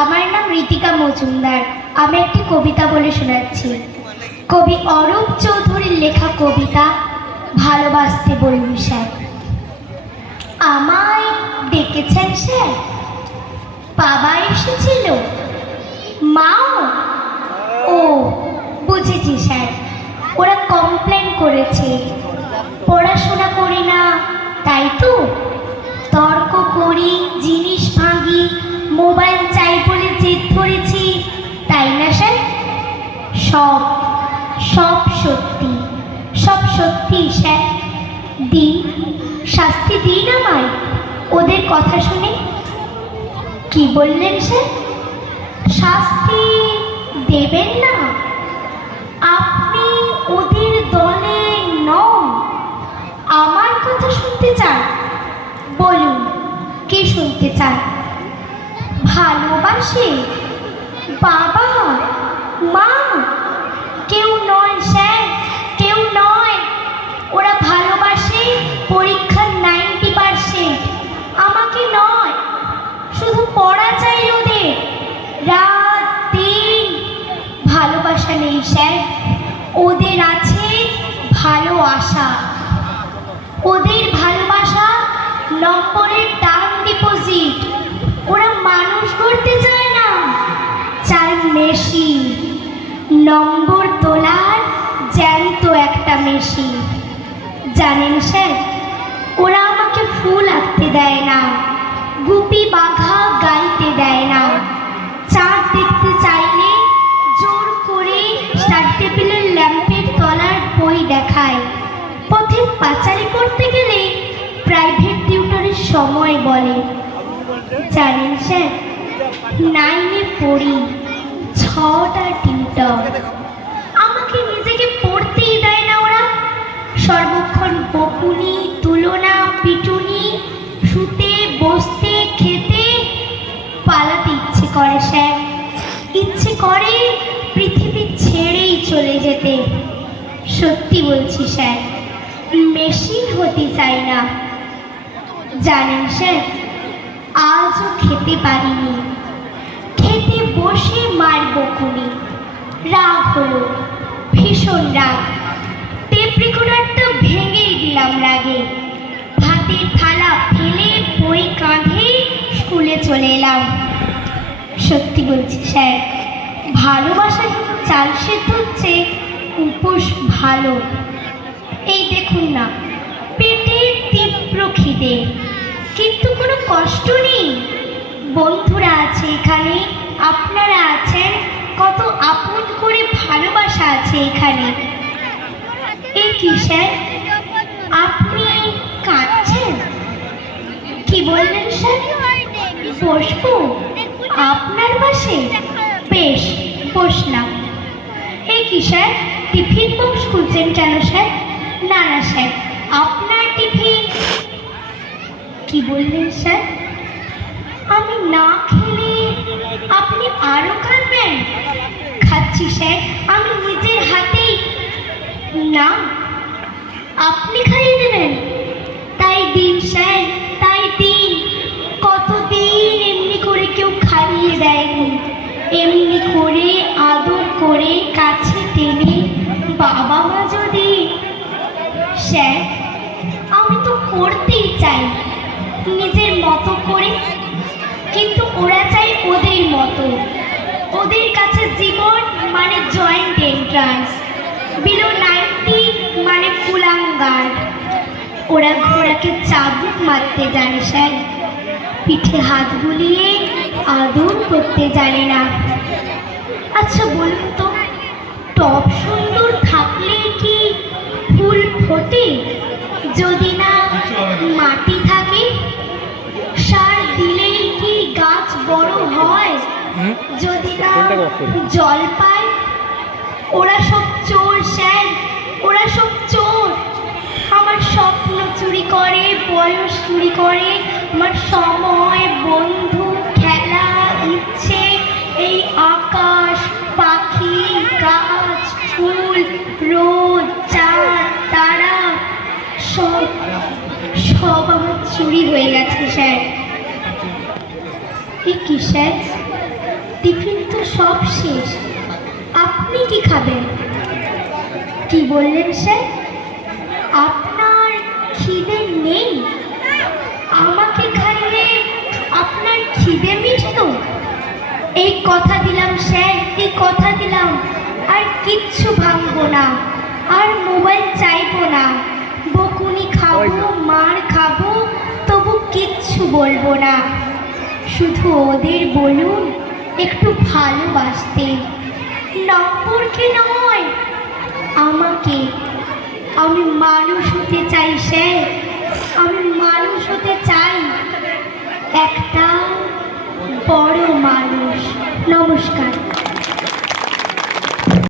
আমার নাম ঋতিকা মজুমদার। আমি একটি কবিতা বলে শোনাচ্ছি। কবি অরূপ চৌধুরীর লেখা কবিতা ভালোবাসতে বলুন স্যার। আমায় ডেকেছেন স্যার? বাবা এসেছিল, মাও? ও বুঝেছি স্যার, ওরা কমপ্লেন করেছে পড়াশোনা করি না, তাই তো? তর্ক করি, জিনিস ভাঙি, মোবাইল চাই বলে জেদ ধরেছি, তাই না স্যার? সব সব সত্যি, সব সত্যি স্যার। দিন, শাস্তি দিন আমায় ওদের কথা শুনে। কি বললেন স্যার? শাস্তি দেবেন না? আপনি ওদের দলে নন। আমার কথা শুনতে চান? বলুন, কি শুনতে চান? ভালোবাসে বাবা মা? কেউ নয় স্যার, কেউ নয়। ওরা ভালোবাসে পরীক্ষার 90%, আমাকে নয়। শুধু পড়া চাই ওদের, রাত দিন। ভালোবাসা নেই স্যার, ওদের আছে ভালো আশা। ওদের ভালোবাসা নম্বরের টার্ম ডিপোজিট। ওরা মানুষ করতে চায় না, চায় মেশিন। নম্বর তোলার জ্যান্ত একটা মেশিন। জানেন স্যার, ওরা আমাকে ফুল আঁকতে দেয় না, গুপি বাঘা গাইতে দেয় না। চাঁদ দেখতে চাইলে জোর করে স্টাডি টেবিলের ল্যাম্পের তলার বই দেখায়। পথে পাচারি করতে গেলে প্রাইভেট টিউটরের সময় বলে। জানেন স্যার, 9-এ পড়ি, 6টা টিউটর। আমাকে নিজেকে পড়তেই দেয় না ওরা। সর্বক্ষণ বকুনি, তুলনা, পিটুনি। শুতে, বসতে, খেতে। পালাতে ইচ্ছে করে স্যার, ইচ্ছে করে পৃথিবী ছেড়েই চলে যেতে। সত্যি বলছি স্যার, মেশিন হতে চাই না। জানেন স্যার, আজও খেতে পারিনি। খেতে বসে মার বকুনি। রাগ হলো, ভীষণ রাগ। টেপ রেকর্ডারটা ভেঙেই দিলাম রাগে। ভাতের থালা ফেলে বই কাঁধে স্কুলে চলে এলাম। সত্যি বলছি স্যার, ভালোবাসা চাল সেদ্ধ হচ্ছে, উপোস ভালো। এই দেখুন না, পেটে তীব্র খিদে, কিন্তু কোনো কষ্ট নেই। বন্ধুরা আছে এখানে, আপনারা আছেন, কত আপন করে ভালোবাসা আছে এখানে। এই কি স্যার, আপনি কাঁদছেন? কি বললেন স্যার? বসবো আপনার পাশে? বেশ, বসলাম। এই কি স্যার, টিফিন বক্স খুঁজছেন কেন স্যার? না না স্যার, আপনার টিফিন। কি বললেন স্যার? আমি না খেলে আপনি আরো খাবেন? খাচ্ছি স্যার, আমি নিজের হাতেই। না, আপনি খাইয়ে দেবেন? তাই দিন স্যার, তাই দিন। কতদিন এমনি করে কেউ খাইয়ে দেয়নি। এমনি করে আদর করে কাছে টেনে বাবা মা যদি। স্যার, আমি তো পড়তেই চাই নিজের মতো করে, কিন্তু ওরা চাই ওদের মতো। ওদের কাছে জীবন মানে জয়েন্ট এন্ট্রান্স, বিলো 90 মানে কুলাঙ্গার। ওরা ঘোড়াকে চাবুক মারতে জানে স্যার, পিঠে হাত বুলিয়ে আদর করতে জানে না। আচ্ছা বলুন তো, টব সুন্দর থাকলে কি ফুল ফোটে? যদি না মাটি থাকে, সার দিলেই কি গাছ বড় হয়? যদি না জল পায়? ওরা সব চোর স্যার, ওরা সব চোর। আমার স্বপ্ন চুরি করে, বয়স চুরি করে, আমার সময়, বন্ধু, খেলা, ইচ্ছে, এই আকাশ, পাখি, গাছ, ফুল, রোদ, চাঁদ, তারা, সব সব আমার চুরি হয়ে গেছে স্যার। কি স্যার, সব শেষ। আপনি কি খাবেন? কি বললেন স্যার? আপনার খিদে নেই? আমাকে খাইয়ে আপনার খিদে মিটত? এই কথা দিলাম স্যার, এই কথা দিলাম, আর কিচ্ছু ভাঙবো না, আর মোবাইল চাইবো না। বকুনি খাবো, মার খাবো, তবু কিচ্ছু বলবো না। শুধু ওদের বলুন একটু ভালোবাসতে, নম্বরকে নয়, আমাকে। আমি মানুষ হতে চাই স্যার, আমি মানুষ হতে চাই, একটা বড় মানুষ। নমস্কার।